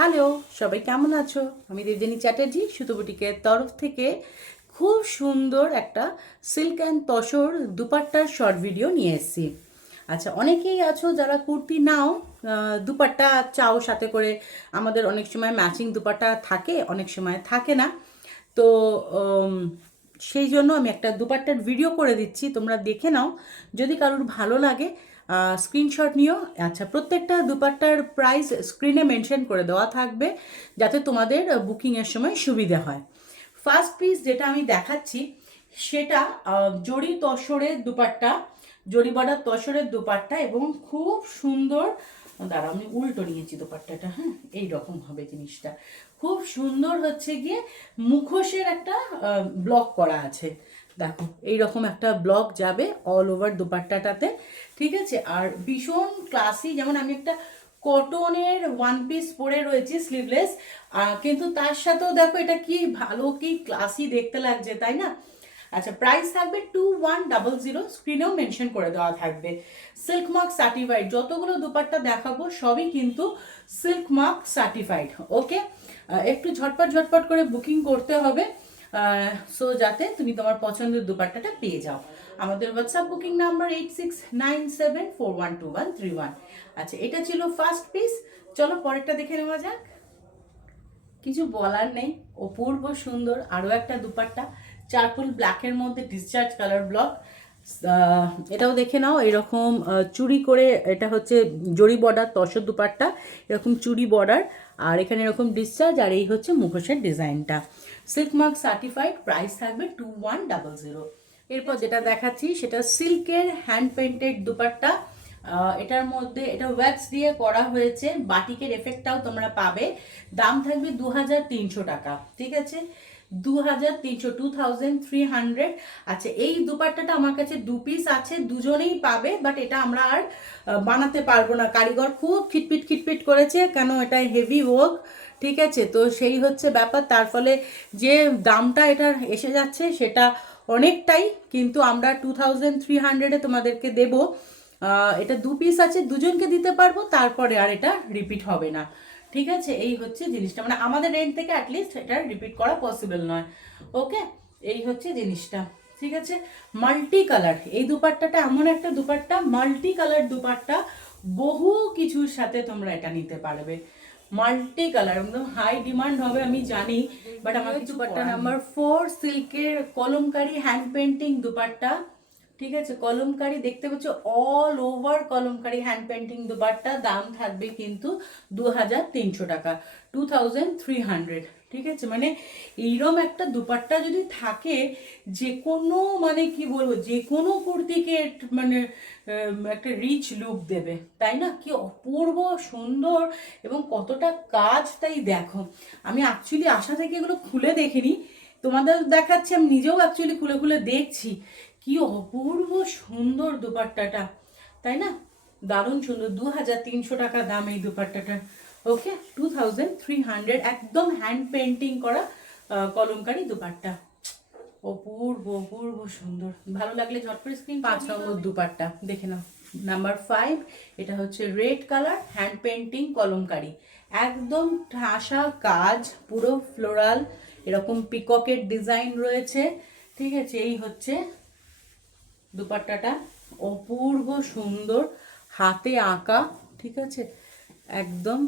Hello, সবাই কেমন আছো? আমি দেবযানী চ্যাটার্জি সুতো বুটিকের তরফ থেকে খুব সুন্দর একটা সিল্ক অ্যান্ড তসর দুপাট্টার শর্ট ভিডিও নিয়ে এসেছি। আচ্ছা, অনেকেই আছো যারা কুর্তি নাও, দুপাট্টা চাও সাথে করে। আমাদের অনেক সময় ম্যাচিং দুপাট্টা থাকে, অনেক সময় থাকে না। তো সেই জন্য আমি একটা দুপাট্টার ভিডিও করে দিচ্ছি, তোমরা দেখে নাও। যদি কারোর ভালো লাগে স্ক্রিনশট নিও। আচ্ছা, প্রত্যেকটা দুপাট্টার প্রাইস স্ক্রিনে মেনশন করে দেওয়া থাকবে, যাতে তোমাদের বুকিংয়ের সময় সুবিধা হয়। ফার্স্ট পিস যেটা আমি দেখাচ্ছি সেটা জরি তসরের দুপাট্টা, জরি বর্ডার তসরের দুপাট্টা, এবং খুব সুন্দর। দাঁড়া, আমি উল্টো নিয়েছি দুপাট্টাটা। হ্যাঁ, এই রকম হবে জিনিসটা। খুব সুন্দর হচ্ছে গিয়ে মুখোশের একটা ব্লক করা আছে। দেখো, এইরকম একটা ব্লক যাবে অল ওভার দুপাট্টাটাতে। ঠিক আছে, আর ভীষণ ক্লাসি। যেমন আমি একটা কটনের ওয়ান পিস পরে রয়েছি স্লিভলেস, কিন্তু তার সাথেও দেখো এটা কি ভালো, কি ক্লাসি দেখতে লাগছে, তাই না? আচ্ছা, প্রাইস থাকবে 2100, স্ক্রিনেও মেনশন করে দেওয়া থাকবে। সিল্ক মার্ক সার্টিফাইড, যতগুলো দুপাট্টা দেখাবো সবই কিন্তু সিল্ক মার্ক সার্টিফাইড। ওকে, একটু ঝটপট ঝটপট করে বুকিং করতে হবে, সো যাতে তুমি তোমার পছন্দের দুপাট্টাটা পেয়ে যাও। আমাদের হোয়াটসঅ্যাপ বুকিং নাম্বার 8697412131। আচ্ছা, এটা ছিল ফার্স্ট পিস। চলো পরেরটা দেখে নেওয়া যাক। কিছু বলার নেই, অপূর্ব সুন্দর আরও একটা দুপাট্টা, চারকোল ব্ল্যাকের মধ্যে ডিসচার্জ কালার ব্লক। এটাও দেখে নাও, এরকম চুড়ি করে, এটা হচ্ছে জরি বর্ডার তসর দুপাট্টা, এরকম চুড়ি বর্ডার, আর এখানে এরকম ডিসচার্জ, আর এই হচ্ছে মুখোশের ডিজাইনটা। সিল্ক মার্ক সার্টিফাইড, প্রাইস থাকবে 2100। এরপর যেটা দেখাচ্ছি সেটা সিল্কের হ্যান্ড পেন্টেড দুপাট্টা। এটার মধ্যে এটা ওয়্যাক্স দিয়ে করা হয়েছে, বাটিকের এফেক্টটাও তোমরা পাবে। দাম থাকবে 2300 টাকা। ঠিক আছে, 2300, 2300। আচ্ছা, এই দুপাট্টাটা আমার কাছে দু পিস আছে, দুজনেই পাবে, বাট এটা আমরা আর বানাতে পারবো না, কারিগর খুব খিটপিট খিটপিট করেছে, কেন এটা হেভি ওয়ার্ক। ঠিক আছে, তো সেই হচ্ছে ব্যাপার, তার ফলে যে দামটা এটার এসে যাচ্ছে সেটা অনেকটাই, কিন্তু আমরা 2300-এ তোমাদেরকে দেবো। এটা দু পিস আছে, দুজনকে দিতে পারবো, তারপরে আর এটা রিপিট হবে না। ঠিক আছে, এই হচ্ছে জিনিসটা, মানে আমাদের রেন্ট থেকে অ্যাটলিস্ট এটা রিপিট করা পসিবল নয়। ওকে, এই হচ্ছে জিনিসটা। ঠিক আছে, মাল্টি কালার এই দুপাট্টাটা, এমন একটা দুপাট্টা, মাল্টি কালার দুপাট্টা, বহু কিছুর সাথে তোমরা এটা নিতে পারবে। মাল্টি কালার একদম হাই ডিমান্ড হবে আমি জানি, বাট আমার দুপাট্টা নাম্বার 4, সিল্কের কলমকারি হ্যান্ড পেন্টিং দুপাট্টা। ঠিক আছে, কলমকারি দেখতে পাচ্ছ, all over kalamkari hand painting dupatta. দাম থাকবে কিন্তু 2300 টাকা, 2300। ঠিক আছে, মানে এইরকম একটা দুপাট্টা যদি থাকে, যে কোনো, মানে কি বলবো, যে কোনো কুর্তিকে মানে একটা রিচ লুক দেবে, তাই না? কি অপূর্ব সুন্দর এবং কতটা কাজ, তাই দেখো। আমি অ্যাকচুয়ালি আশা থেকে এগুলো খুলে দেখিনি, তোমাদের দেখাচ্ছি, আমি নিজেও অ্যাকচুয়ালি খুলে খুলে দেখছি। কি অপূর্ব সুন্দর দুপাট্টাটা, তাই না? দারুণ সুন্দর। 2300 টাকা দাম এই দুপাট্টাটা। ওকে, 2300, একদম হ্যান্ড পেন্টিং করা কলমকারি দুপাট্টা। অপূর্ব অপূর্ব সুন্দর। ভালো লাগলে ঝট করে স্ক্রিন। 5 নম্বর দুপাট্টা দেখে নাও, নাম্বার 5। এটা হচ্ছে red colour hand painting kalamkari, একদম ঠাসা কাজ, পুরো ফ্লোরাল, এরকম পিককের ডিজাইন রয়েছে। ঠিক আছে, এই হচ্ছে দুপাট্টাটা, অপূর্ব সুন্দর, হাতে আঁকা। ঠিক আছে, একদম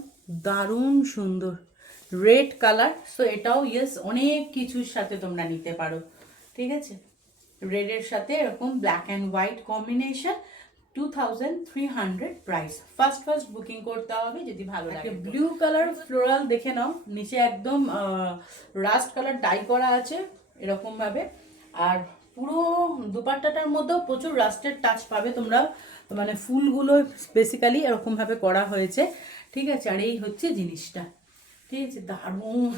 দারুণ সুন্দর রেড কালার। সো এটাও ইয়েস, অনেক কিছুর সাথে তোমরা নিতে পারো। ঠিক আছে, রেডের সাথে এরকম black and white combination, 2300 price. First booking করতে হবে যদি ভালো লাগে। ব্লু কালার ফ্লোরাল দেখে নাও, নিচে একদম রাস্ট কালার ডাই করা আছে এরকম ভাবে, আর পুরো দুপাট্টাটার মধ্যেও প্রচুর রাস্টের টাচ পাবে তোমরা, মানে ফুলগুলো বেসিক্যালি এরকম ভাবে করা হয়েছে। ঠিক আছে, আর এই হচ্ছে জিনিসটা। ঠিক আছে, দারুণ,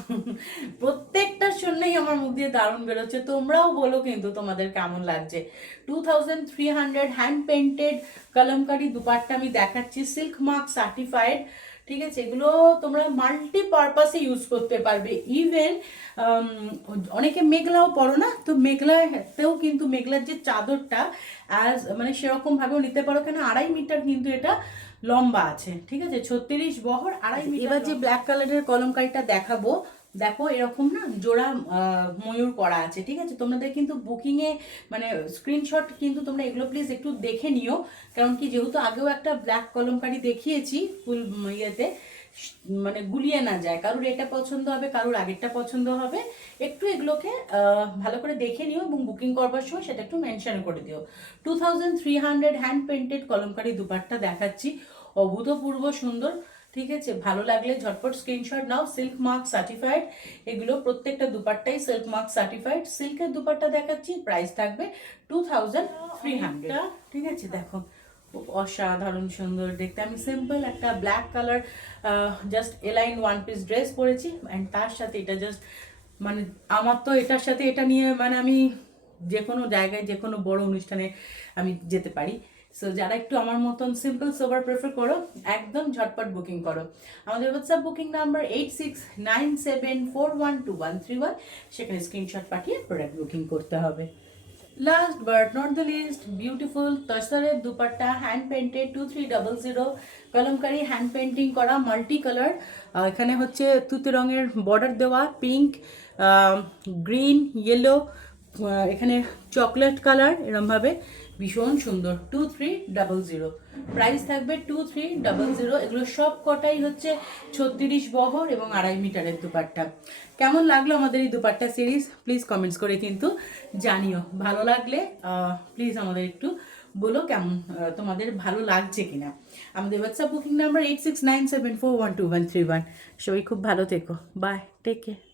প্রত্যেকটার জন্যই আমার মুখ দিয়ে দারুণ বেরোচ্ছে। তোমরাও বলো কিন্তু তোমাদের কেমন লাগছে। 2300 হ্যান্ড পেন্টেড কলমকারি দুপাট্টা আমি দেখাচ্ছি, সিল্ক মার্ক সার্টিফাইড। ঠিক আছে, এগুলো তোমরা মাল্টি পারপাসে ইউজ করতে পারবে। ইভেন অনেকে মেঘলাও পরো না, তো মেঘলাতেও কিন্তু মেঘলার যে চাদরটা, অ্যাজ মানে সেরকম ভাবেও নিতে পারো, কেন 2.5 মিটার কিন্তু এটা লম্বা আছে, ঠিক আছে, 36 বহর, 2.5 মিটার। এবার যে ব্ল্যাক কালারের কলমকারিটা দেখাবো, দেখো এরকম না জোড়া ময়ূর করা আছে, ঠিক আছে। তোমাদের কিন্তু বুকিংয়ে মানে স্ক্রিনশট কিন্তু তোমরা এগুলো প্লিজ একটু দেখে নিও, কারণ কি যেহেতু আগেও একটা ব্ল্যাক কলমকারি দেখিয়েছি ফুল ইয়েতে, মানে গুলিয়ে না যায়, কারোর এটা পছন্দ হবে, কারোর আগেরটা পছন্দ হবে। একটু এগুলোকে ভালো করে দেখে নিও এবং বুকিং করবার সময় সেটা একটু মেনশন করে দিও। 2300 হ্যান্ড পেন্টেড কলমকারি দুপাট্টা দেখাচ্ছি, অভূতপূর্ব সুন্দর, ঠিক আছে। ভালো লাগলে ঝটপট স্ক্রিনশট নাও। সিল্ক মার্ক সার্টিফাইড, এগুলো প্রত্যেকটা দুপাট্টাই সিল্ক মার্ক সার্টিফাইড। সিল্কের দুপাট্টা দেখাচ্ছি, প্রাইস থাকবে 2300, ঠিক আছে। দেখো অসাধারণ সুন্দর দেখতে। আমি সিম্পল একটা black colour just align one piece dress পরেছি, অ্যান্ড তার সাথে এটা জাস্ট মানে আমার তো এটার সাথে এটা নিয়ে মানে আমি যে কোনো জায়গায় যে কোনো বড় অনুষ্ঠানে আমি যেতে পারি। সো যারা একটু আমার মতন সিম্পল সোবার প্রেফার করো, একদম ঝটপট বুকিং করো। আমাদের হোয়াটসঅ্যাপ বুকিং নাম্বার 8697412131, সেখানে স্ক্রিনশট পাঠিয়ে প্রোডাক্ট বুকিং করতে হবে। Last but not the least, beautiful তসরের dupatta, hand painted, 2300 Kalamkari, hand painting করা, মাল্টি কালার। এখানে হচ্ছে তুতে রঙের বর্ডার দেওয়া, পিঙ্ক, গ্রিন, ইয়েলো, এখানে চকলেট কালার, এরমভাবে ভীষণ সুন্দর। 2300, প্রাইস থাকবে 2300। এগুলো সব কটাই হচ্ছে 36 বহর এবং 2.5 মিটারের দুপাট্টা। কেমন লাগলো আমাদের এই দুপাট্টা সিরিজ, প্লিজ কমেন্টস করে কিন্তু জানিও। ভালো লাগলে প্লিজ আমাদের একটু বলো কেমন তোমাদের ভালো লাগছে কিনা। আমাদের হোয়াটসঅ্যাপ বুকিং নাম্বার 8697412131। সবাই খুব ভালো থেকো, বাই, টেক কেয়ার।